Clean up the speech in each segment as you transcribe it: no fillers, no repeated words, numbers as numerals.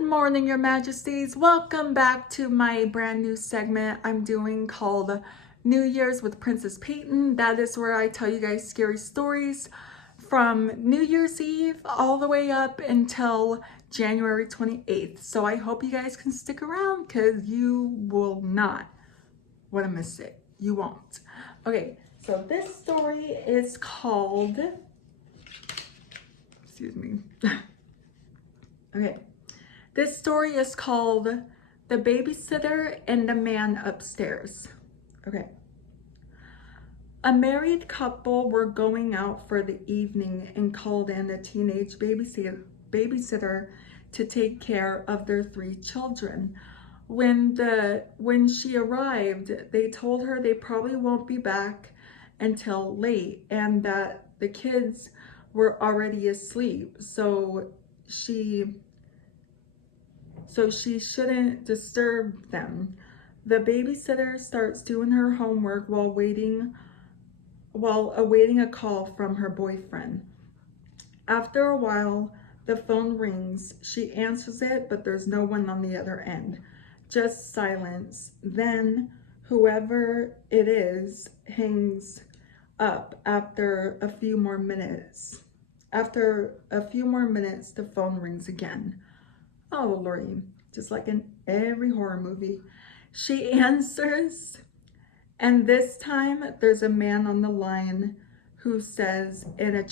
Good morning, Your Majesties. Welcome back to my brand new segment I'm doing called New Year's with Princess Peyton. That is where I tell you guys scary stories from New Year's Eve all the way up until January 28th. So I hope you guys can stick around because you will not want to miss it. You won't. Okay, so this story is called, excuse me. Okay. This story is called The Babysitter and the Man Upstairs. Okay. A married couple were going out for the evening and called in a teenage babysitter to take care of their 3 children. When she arrived, they told her they probably won't be back until late and that the kids were already asleep. So she shouldn't disturb them. The babysitter starts doing her homework while awaiting a call from her boyfriend. After a while, the phone rings. She answers it, but there's no one on the other end. Just silence. Then whoever it is hangs up after a few more minutes. After a few more minutes, the phone rings again. Oh, Lordy, just like in every horror movie. She answers, and this time there's a man on the line who says in a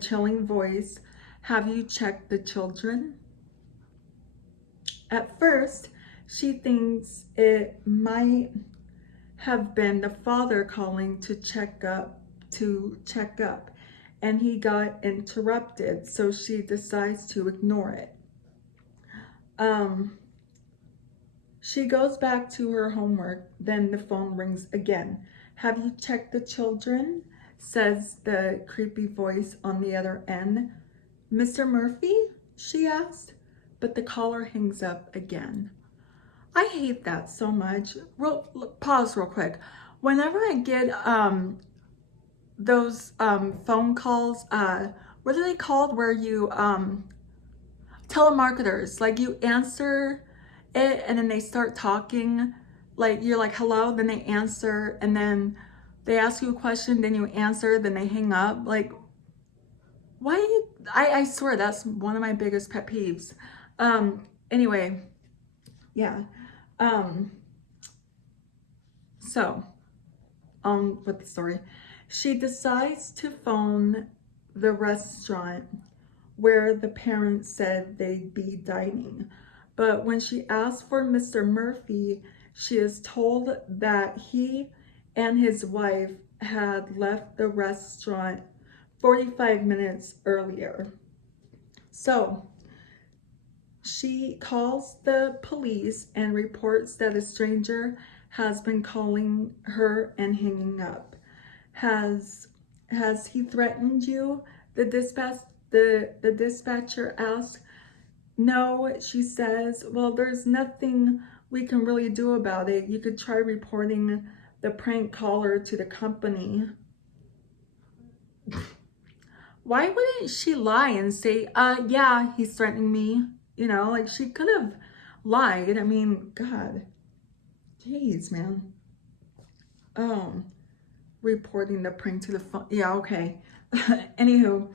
chilling voice, "Have you checked the children?" At first, she thinks it might have been the father calling to check up, and he got interrupted, so she decides to ignore it. She goes back to her homework, then the phone rings again. "Have you checked the children?" says the creepy voice on the other end. "Mr. Murphy?" she asked, but the caller hangs up again. I hate that so much. Pause real quick. Whenever I get those phone calls, what are they called, where you telemarketers, like you answer it and then they start talking, like you're like hello, then they answer, and then they ask you a question, then you answer, then they hang up. Like, why do you, I swear that's one of my biggest pet peeves. Anyway, yeah. So on with the story. She decides to phone the restaurant where the parents said they'd be dining. But when she asks for Mr. Murphy, she is told that he and his wife had left the restaurant 45 minutes earlier. So she calls the police and reports that a stranger has been calling her and hanging up. Has he threatened you? The dispatcher asks. "No," she says. "Well, there's nothing we can really do about it. You could try reporting the prank caller to the company." Why wouldn't she lie and say, yeah, he's threatening me? You know, like she could have lied. I mean, God, jeez, man. Reporting the prank to the phone. Yeah, okay. Anywho,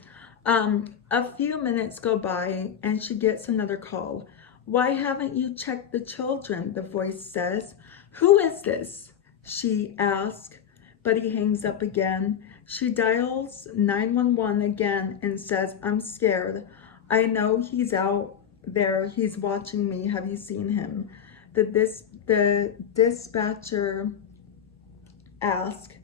a few minutes go by and she gets another call. "Why haven't you checked the children?" the voice says. "Who is this?" she asks, but he hangs up again. She dials 911 again and says, "I'm scared. I know he's out there. He's watching me. Have you seen him?" The dispatcher asks.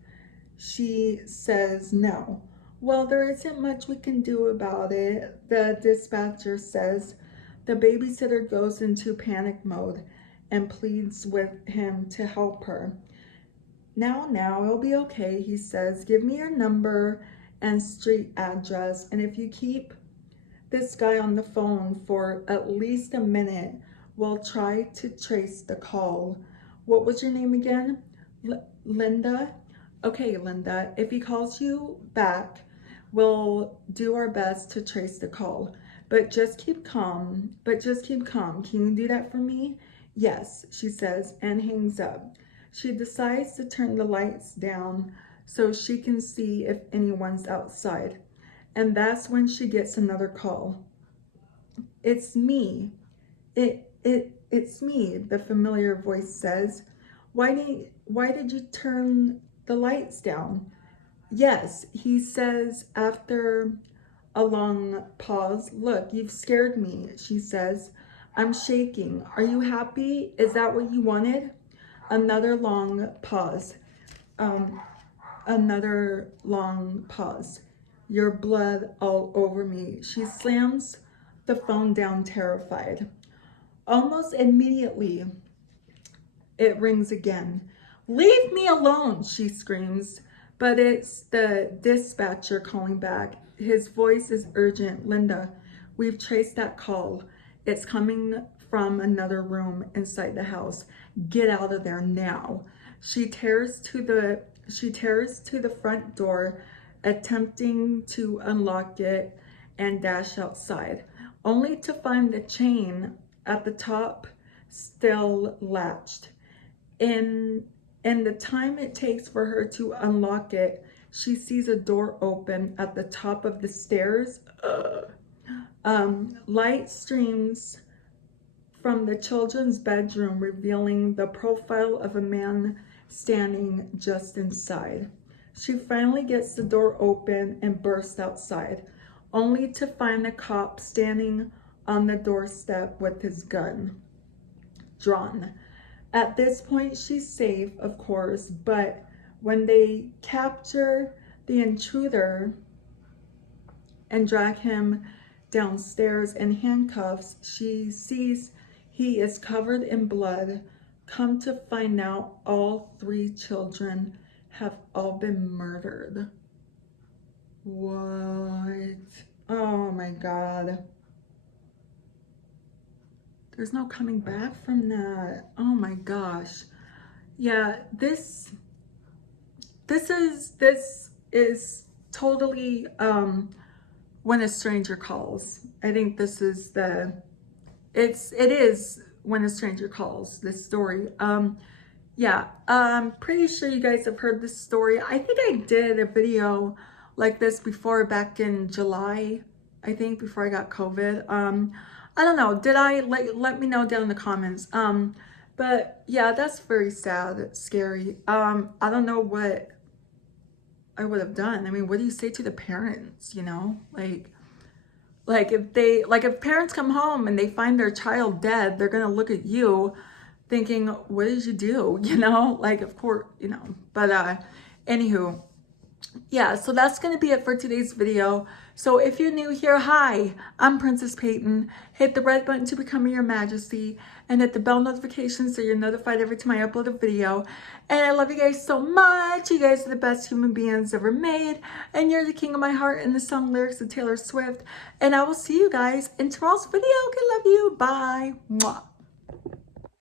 She says no. "Well, there isn't much we can do about it," the dispatcher says. The babysitter goes into panic mode and pleads with him to help her. Now, it'll be okay," he says. "Give me your number and street address, and if you keep this guy on the phone for at least a minute, we'll try to trace the call." "What was your name again?" Linda." "Okay, Linda, if he calls you back, we'll do our best to trace the call. But just keep calm. But just keep calm. Can you do that for me? Yes, she says, and hangs up. She decides to turn the lights down so she can see if anyone's outside. And that's when she gets another call. It's me. It's me, the familiar voice says. Why did you turn the lights down? Yes, he says after a long pause. Look, you've scared me, she says. I'm shaking. Are you happy? Is that what you wanted? Another long pause. Another long pause. Your blood all over me. She slams the phone down, terrified. Almost immediately, it rings again. Leave me alone, she screams. But it's the dispatcher calling back. His voice is urgent. Linda, we've traced that call. It's coming from another room inside the house. Get out of there now. She tears to the front door, attempting to unlock it and dash outside, only to find the chain at the top still latched. In the time it takes for her to unlock it, she sees a door open at the top of the stairs. Light streams from the children's bedroom, revealing the profile of a man standing just inside. She finally gets the door open and bursts outside, only to find the cop standing on the doorstep with his gun drawn. At this point, she's safe, of course, but when they capture the intruder and drag him downstairs in handcuffs, she sees he is covered in blood. Come to find out, all 3 children have all been murdered. What? Oh my God. There's no coming back from that. Oh my gosh. Yeah, this is totally When a Stranger Calls. I think this is it is When a Stranger Calls, this story. Yeah, I'm pretty sure you guys have heard this story. I think I did a video like this before, back in July, I think, before I got COVID. I don't know, did I? Let me know down in the comments. But yeah, that's very sad, scary. I don't know what I would have done. I mean, what do you say to the parents, you know? Like if parents come home and they find their child dead, they're gonna look at you thinking, what did you do? You know, like, of course, you know, but anywho, yeah, so that's gonna be it for today's video. So if you're new here, hi, I'm Princess Peyton. Hit the red button to become Your Majesty and hit the bell notification so you're notified every time I upload a video. And I love you guys so much. You guys are the best human beings ever made. And you're the king of my heart, in the song lyrics of Taylor Swift. And I will see you guys in tomorrow's video. I love you. Bye. Mwah.